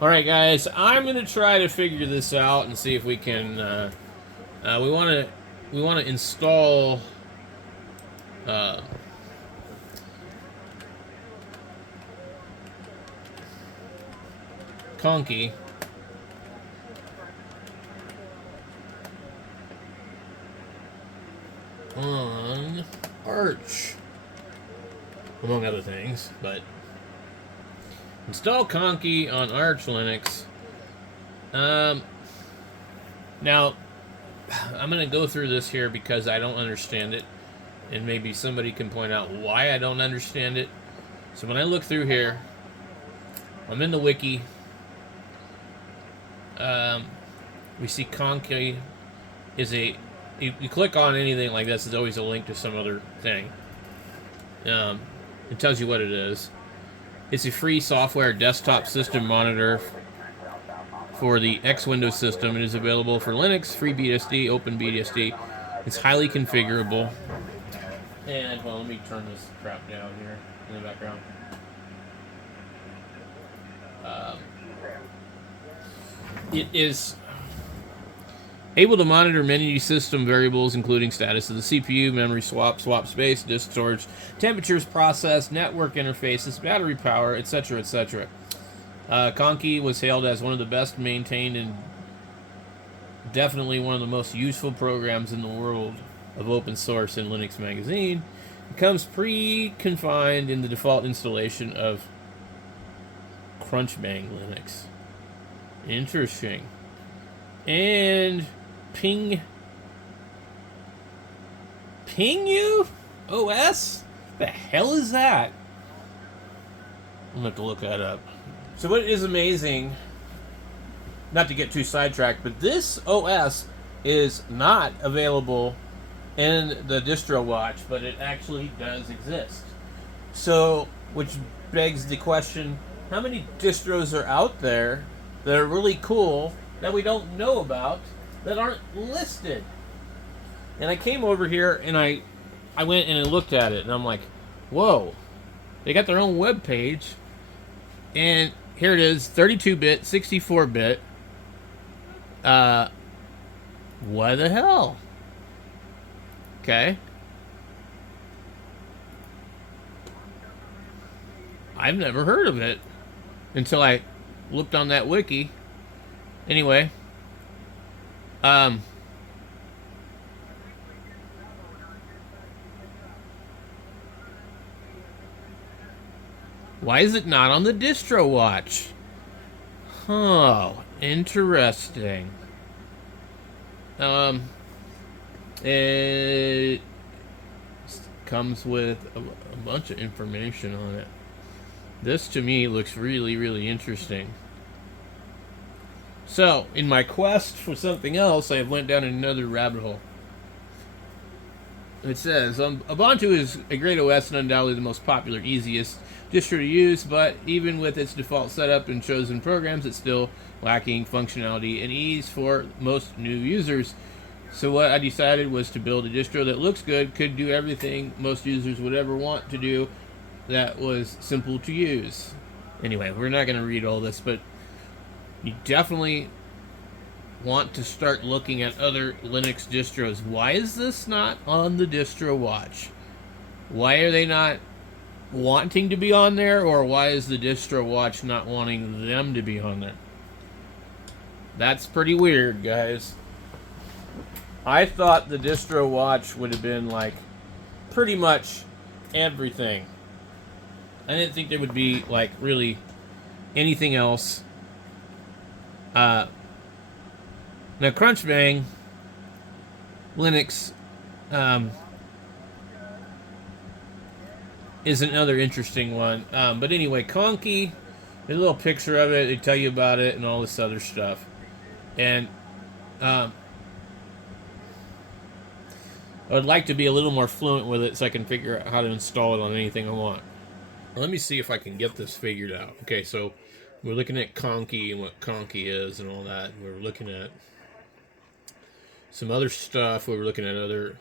Alright guys, I'm gonna try to figure this out and see if we can we wanna install uh, conky on Arch, among other things, but install conky on Arch Linux. Um, Now, I'm going to go through this here because I don't understand it, and maybe somebody can point out why I don't understand it. So when I look through here, I'm in the wiki. Um, we see conky is a. You click on anything like this, there's always a link to some other thing. Um, it tells you what it is. It's a free software desktop system monitor for the X Windows system. It is available for Linux, FreeBSD, OpenBSD. It's highly configurable. And, well, let me turn this crap down here in the background. Um, it is able to monitor many system variables, including status of the CPU, memory swap space, disk storage, temperatures, process, network interfaces, battery power, etc., etc. Conky was hailed as one of the best maintained and definitely one of the most useful programs in the world of open source in Linux Magazine. It comes pre-confined in the default installation of Crunchbang Linux. Interesting. And Ping you OS? The hell is that? I'm gonna have to look that up. So what is amazing, not to get too sidetracked, but this OS is not available in the distro watch, but it actually does exist. So, which begs the question, how many distros are out there that are really cool that we don't know about that aren't listed? And I came over here and I went and I looked at it and I'm like, whoa, they got their own web page, and here it is, 32-bit, 64-bit. What the hell? Okay. I've never heard of it until I looked on that wiki. Anyway, um, why is it not on the distro watch? Oh, interesting. It comes with a bunch of information on it. This to me looks really, really interesting. So, in my quest for something else, I went down another rabbit hole. It says Ubuntu is a great OS and undoubtedly the most popular, easiest distro to use, but even with its default setup and chosen programs, it's still lacking functionality and ease for most new users. So what I decided was to build a distro that looks good, could do everything most users would ever want to do, that was simple to use. Anyway, we're not going to read all this, but you definitely want to start looking at other Linux distros. Why is this not on the distro watch? Why are they not wanting to be on there, or why is the distro watch not wanting them to be on there? That's pretty weird, guys. I thought the distro watch would have been like pretty much everything. I didn't think there would be like really anything else. Now Crunchbang Linux is another interesting one. But anyway, conky, there's a little picture of it. They tell you about it and all this other stuff. And I would like to be a little more fluent with it so I can figure out how to install it on anything I want. Let me see if I can get this figured out. Okay, so we're looking at conky and what conky is and all that. We're looking at some other stuff. We were looking at other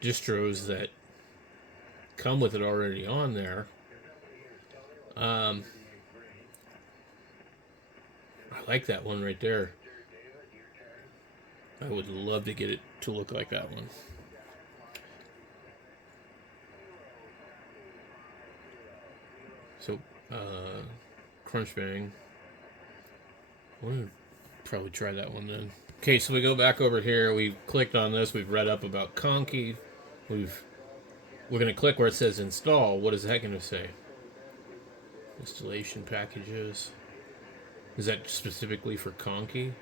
distros that come with it already on there. I like that one right there. I would love to get it to look like that one. So, Crunch Bang. I'm going to probably try that one then. Okay, so we go back over here. We've clicked on this. We've read up about conky. We're going to click where it says install. What is that going to say? Installation packages. Is that specifically for conky?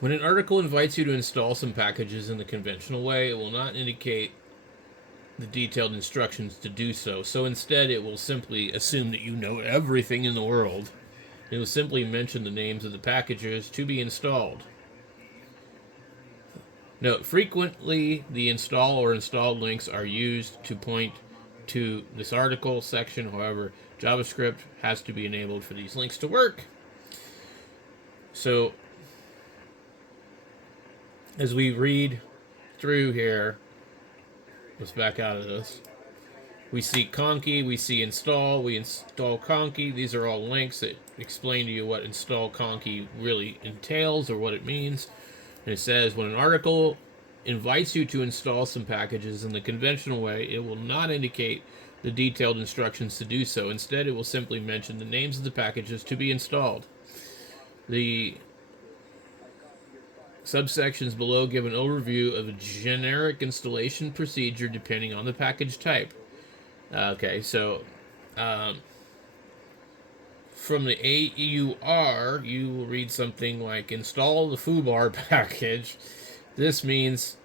When an article invites you to install some packages in the conventional way, it will not indicate the detailed instructions to do so. So instead, it will simply assume that you know everything in the world. It will simply mention the names of the packages to be installed. Note, frequently the install or installed links are used to point to this article section. However, JavaScript has to be enabled for these links to work. So, as we read through here, let's back out of this. We see conky, we see install, we install conky. These are all links that explain to you what install conky really entails or what it means. And it says, when an article invites you to install some packages in the conventional way, it will not indicate the detailed instructions to do so. Instead, it will simply mention the names of the packages to be installed. The subsections below give an overview of a generic installation procedure depending on the package type. Okay, so from the AUR, you will read something like install the foobar package. This means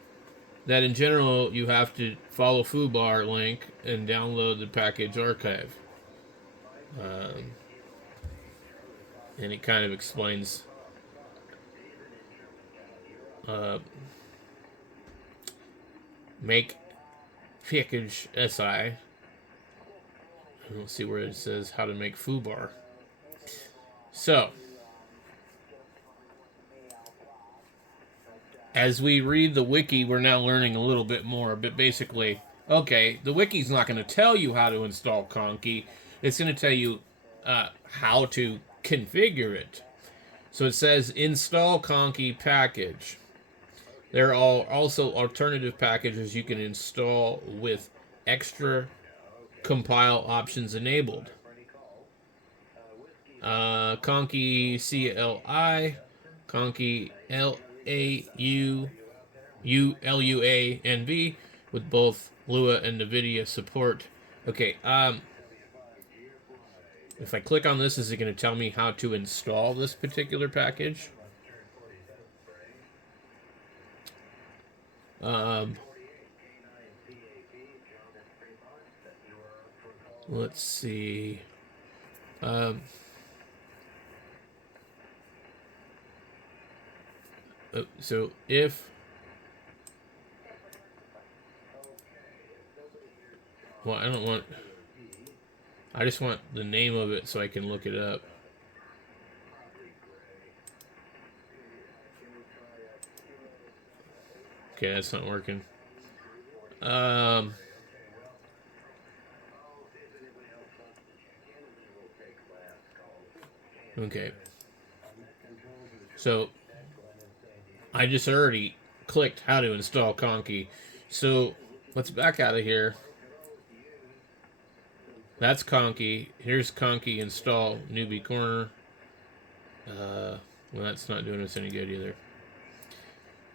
that in general, you have to follow foobar link and download the package archive. And it kind of explains make package SI. Let's see where it says how to make foobar. So, as we read the wiki, we're now learning a little bit more. But basically, okay, the wiki's not going to tell you how to install conky. It's going to tell you how to configure it. So it says install conky package. There are also alternative packages you can install with extra compile options enabled. Conky CLI, Conky LAUNV with both Lua and NVIDIA support. Okay, if I click on this, is it going to tell me how to install this particular package? Let's see. So if... Well, I don't want... I just want the name of it so I can look it up. Okay, that's not working. Okay. So, I just already clicked how to install conky. So, let's back out of here. That's conky. Here's conky install newbie corner. Well, that's not doing us any good either.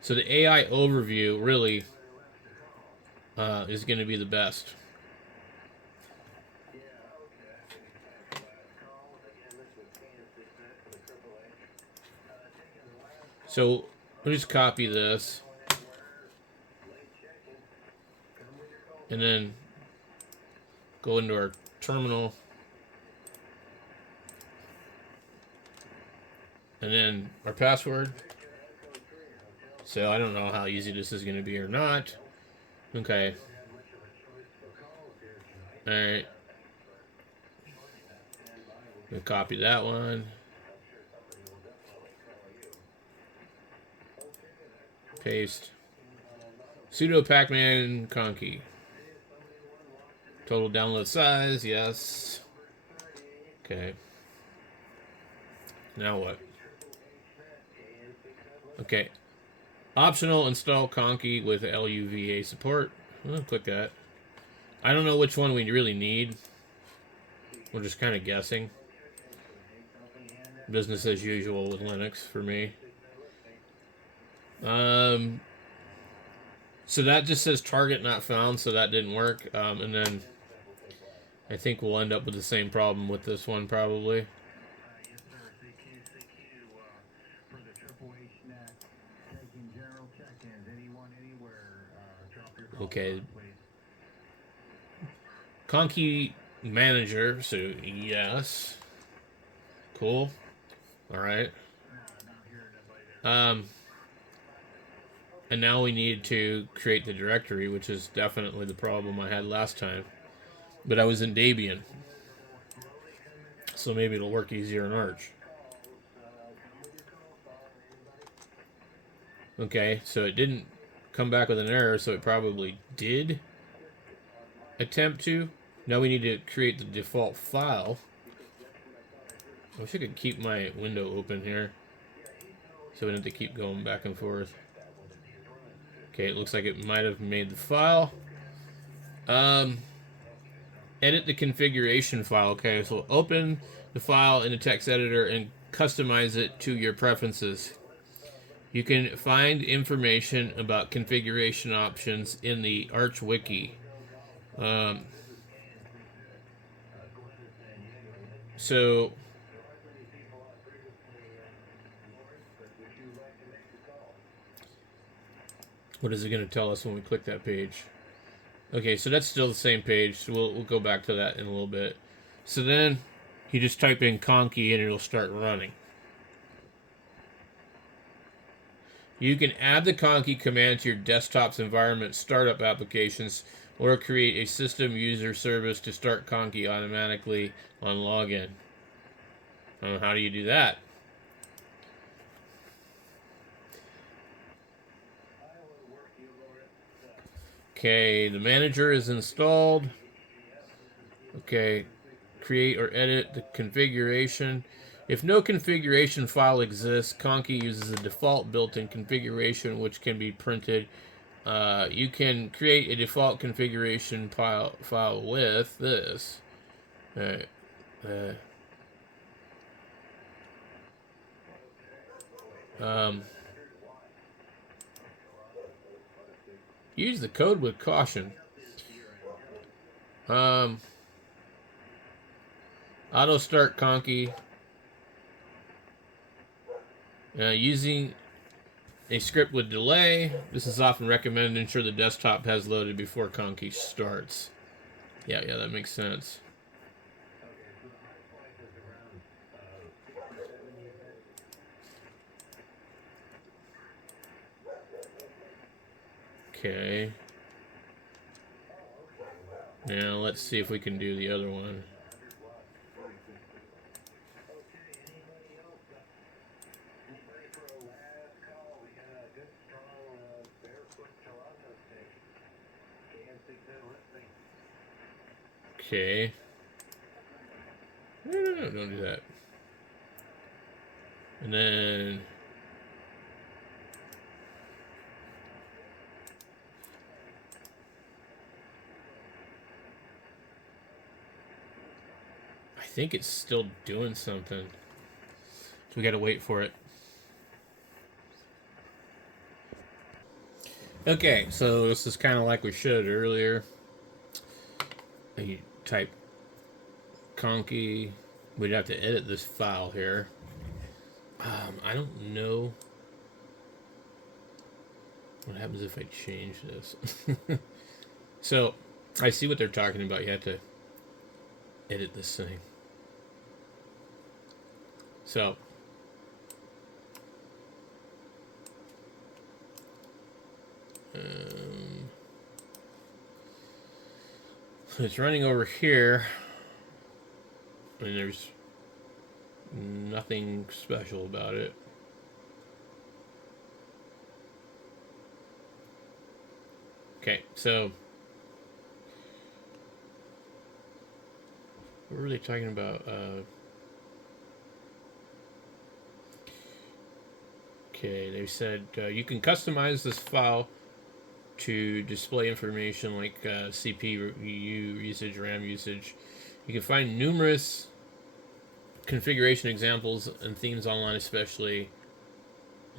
So the AI overview really is going to be the best. So we'll just copy this. And then go into our terminal. And then our password. So I don't know how easy this is going to be or not. Okay. Alright. We'll copy that one. Paste. Sudo Pacman conky. Total download size, yes. Okay. Now what? Okay. Optional install conky with LUVA support. I'll click that. I don't know which one we really need. We're just kind of guessing. Business as usual with Linux for me. So that just says target not found, so that didn't work. And then I think we'll end up with the same problem with this one probably. Okay. Conky manager, so yes. Cool. Alright. And now we need to create the directory, which is definitely the problem I had last time. But I was in Debian. So maybe it'll work easier in Arch. Okay, so it didn't come back with an error, so it probably did attempt to. Now we need to create the default file. I wish I could keep my window open here, so we don't have to keep going back and forth. Okay, it looks like it might have made the file. Edit the configuration file. Okay, so open the file in the text editor and customize it to your preferences. You can find information about configuration options in the Arch Wiki. So, what is it going to tell us when we click that page? Okay, so that's still the same page, so we'll go back to that in a little bit. So then, you just type in conky and it'll start running. You can add the conky command to your desktop's environment startup applications or create a system user service to start conky automatically on login. How do you do that? Okay, the manager is installed. Okay, create or edit the configuration. If no configuration file exists, conky uses a default built-in configuration which can be printed. You can create a default configuration file with this. Alright. Use the code with caution. Auto start conky. Using a script with delay. This is often recommended to ensure the desktop has loaded before conky starts. Yeah, that makes sense. Okay. Now let's see if we can do the other one. Okay. No, don't do that. And then I think it's still doing something. So we gotta wait for it. Okay, so this is kind of like we showed earlier. You type conky. We'd have to edit this file here. I don't know what happens if I change this. So, I see what they're talking about. You have to edit this thing. So, it's running over here, and there's nothing special about it. Okay, so what were they talking about? Okay, they said you can customize this file to display information like CPU usage, RAM usage. You can find numerous configuration examples and themes online, especially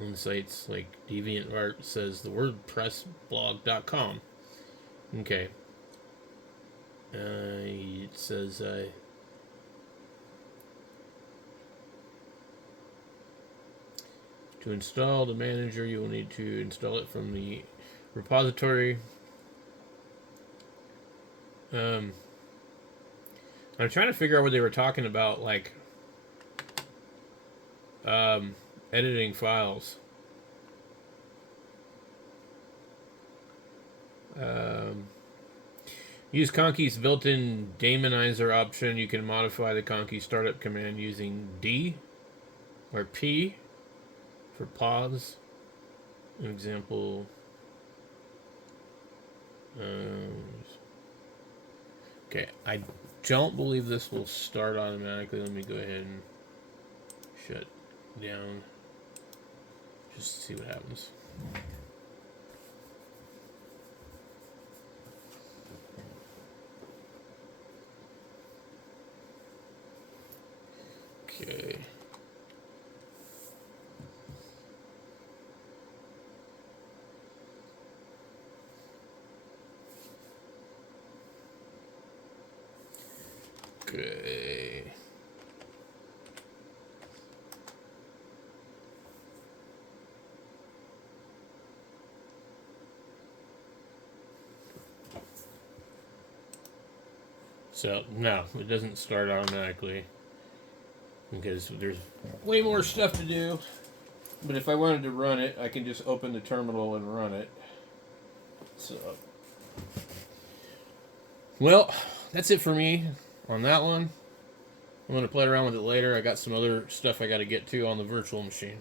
on sites like DeviantArt says the WordPressblog.com. Okay. It says to install the manager, you will need to install it from the repository. I'm trying to figure out what they were talking about, like editing files. Use conky's built-in daemonizer option. You can modify the conky startup command using D or P for pause. An example. Okay, I don't believe this will start automatically. Let me go ahead and shut down just to see what happens. Okay. Okay. So, no, it doesn't start automatically because there's way more stuff to do. But if I wanted to run it, I can just open the terminal and run it. So, well, that's it for me on that one. I'm going to play around with it later. I got some other stuff I got to get to on the virtual machine.